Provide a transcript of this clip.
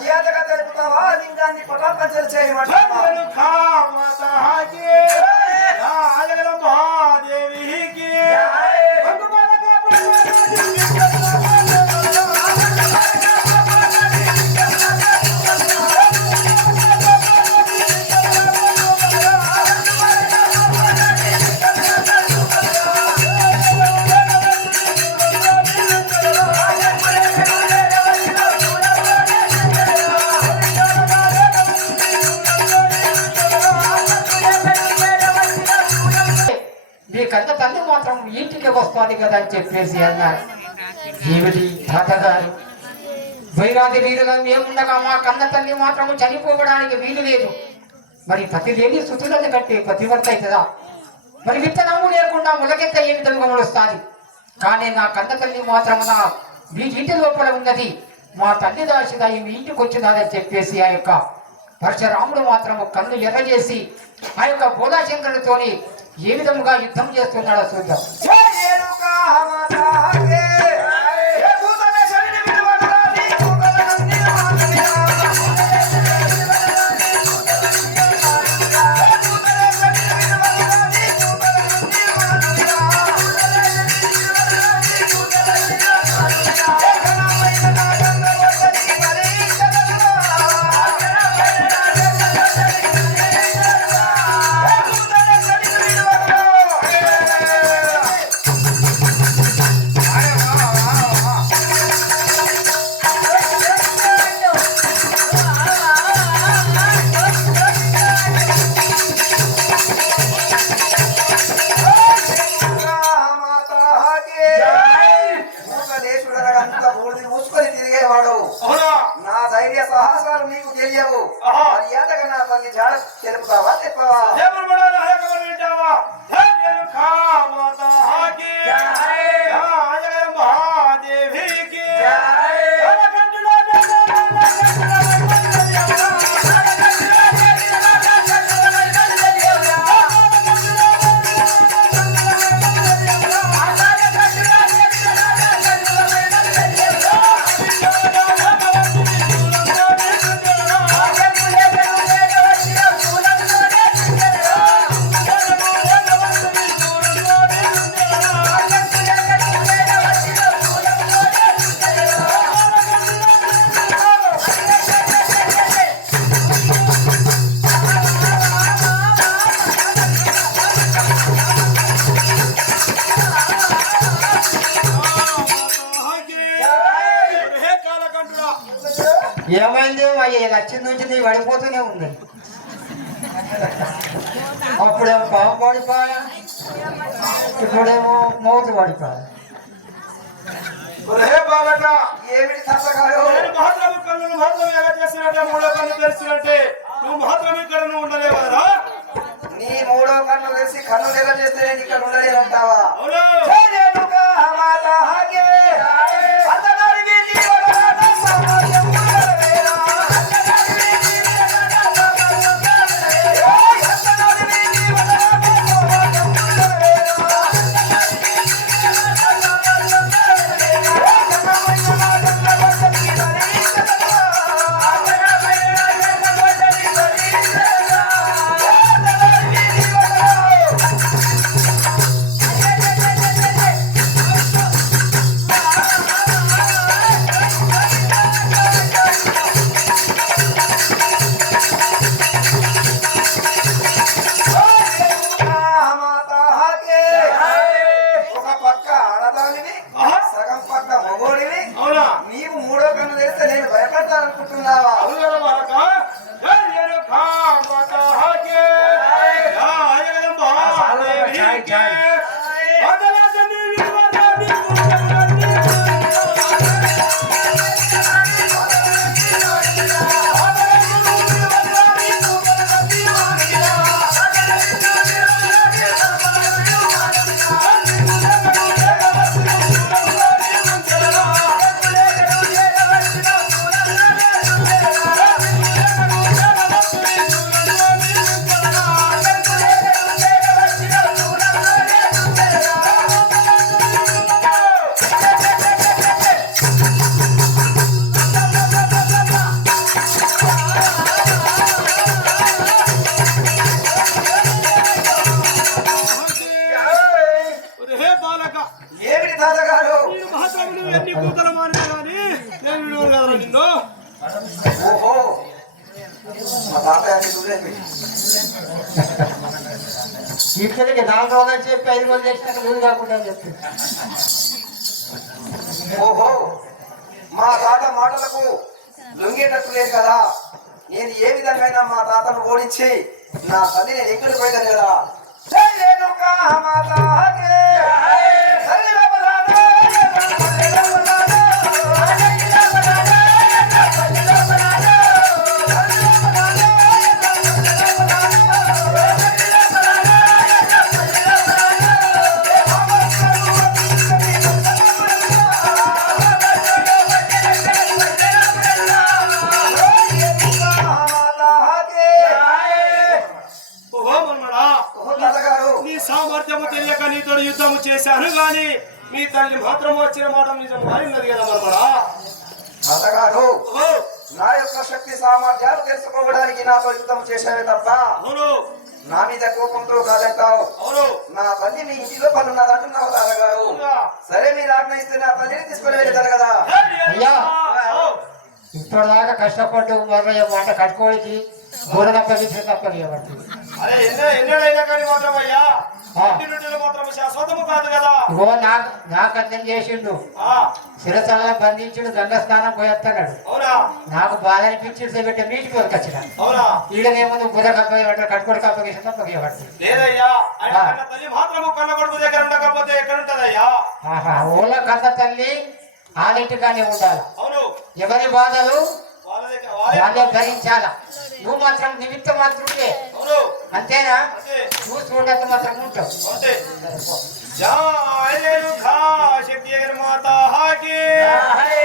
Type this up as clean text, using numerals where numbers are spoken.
మర్యాదగా తెలుపుతావా లింగాన్ని పటాపంచలు చేయమంటావా కన్న తల్లి మాత్రం ఇంటికి వస్తుంది కదా అని చెప్పేసి అన్నారు. ఏమిటి తాతగారు, వైరాది వీరుగా మేముండగా మా కన్న తల్లి మాత్రం చనిపోవడానికి వీలు లేదు. మరి పతి లేని శుతులను కట్టి పతివర్త అవుతుందా? మరి విత్తనము లేకుండా మొలకెత్త ఏ విధంగా మొలుస్తుంది? కానీ నా కన్న తల్లి మాత్రం నా మీ ఇంటి లోపల ఉన్నది, మా తల్లి దాసిదా మీ ఇంటికి వచ్చిందని చెప్పేసి ఆ యొక్క పరశురాముడు మాత్రము కన్ను ఎర్రజేసి ఆ యొక్క బోధాశంకరుడితోని ఏ విధముగా యుద్ధం చేస్తున్నాడో చూద్దాం. నా ధైర్య సాహసాలు నీకు తెలియవు. మర్యాదగా నా తల్లి జాడ తెలుపుతావా తెప్పవా? ఏమైంది అయ్యే లక్ష్యం నుంచి నీ పడిపోతూనే ఉంది. అప్పుడేమో పాము పడిపోయా, ఇప్పుడేమో మౌతు పడిపోయా. ఏమిటి తాతగారు? నువ్వు మాత్రం ఇక్కడ ఉండలేవు కదా? నీ మూడో కన్ను తెలిసి కన్ను నెల చేస్తే ఇక్కడ ఉండలేదంటావా? ఓహో మా తాతయ్య అని చూడండి. ఇప్పటికి 4 రోజులు అని చెప్పి 5 రోజులు చేసినాక లూజ్ కాకుండా అని చెప్తుంది. ఓహో మా తాత మాటలకు లొంగేటట్టు లేదు కదా. నేను ఏ విధంగా మా తాతను ఓడించి నా తల్లి నేను ఎక్కడికి పోయినాను కదా. జై రేణుకా మాతాకి, తల్లి రమణానా, తల్లి రమణానా, తల్లి రమణానా, తల్లి రమణానా, తల్లి రమణానా, తల్లి ఓహో మన్మడా, నీ సామర్థ్యము తెలియక నీతో యుద్ధము చేశాను గాని మీ తల్లి మాత్రం వచ్చిన మాట నిజం మారినది కదా మన్మడా. తాతగారు ఓహో, నా యొక్క శక్తి సామర్థ్యాలు తెలుసుకోవడానికి నాతో యుద్ధం చేశావే తప్ప అవును నా మీద కోపంతో కాదంటావు. అవును నా తల్లి మీ ఇంటిలో పనున్నది అంటున్నావు తాతగారు. సరే మీరు ఆజ్ఞయిస్తే నా తల్లిని తీసుకుని వెళ్తారు కదా. అయ్యా ఇప్పటిదాకా కష్టపడ్డు మరొక మాట కట్టుకోడికి గోడ తప్పకి తప్పబడుతుంది. అరే ఎన్నడైనా కానీ మాత్రం అయ్యా ఆ. ఇంటి నుండి మాత్రం శాశ్వతము కాదు కదా. ఇగో నాకు అర్థం చేసిండు. ఆ, శిరసల బంధించుడు గంగ స్నానం పోయేస్తాడు. అవునా నాకు బాధ అనిపించి పెట్టే మీటికి వరకొచ్చిన అవునా ఈడనేమో నువ్వు బుధ కప్ప కట్టుకోడు కప్పకేసి తప్పకేయబడుతుంది. లేదయ్యా ఆయన ఆ. కన్న తల్లి మాత్రము కన్న కొడుకు దగ్గర ఉండకపోతే ఎక్కడ ఉంటదయ్యా. ఆహా ఓళ్ళ కన్న తల్లి ఆడింటిగానే ఉండాలి. అవును ఎవరి బాధలు వాళ్ళ దగ్గర వాళ్ళే భరించాల. నువ్వు మాత్రం నిమిత్త మాత్రమే అవును అంతేనా? అంతే నువ్వు చూడక మాత్రం ఉంటావు. అంతే. జై రేణుకా శక్తి మాతా కి జై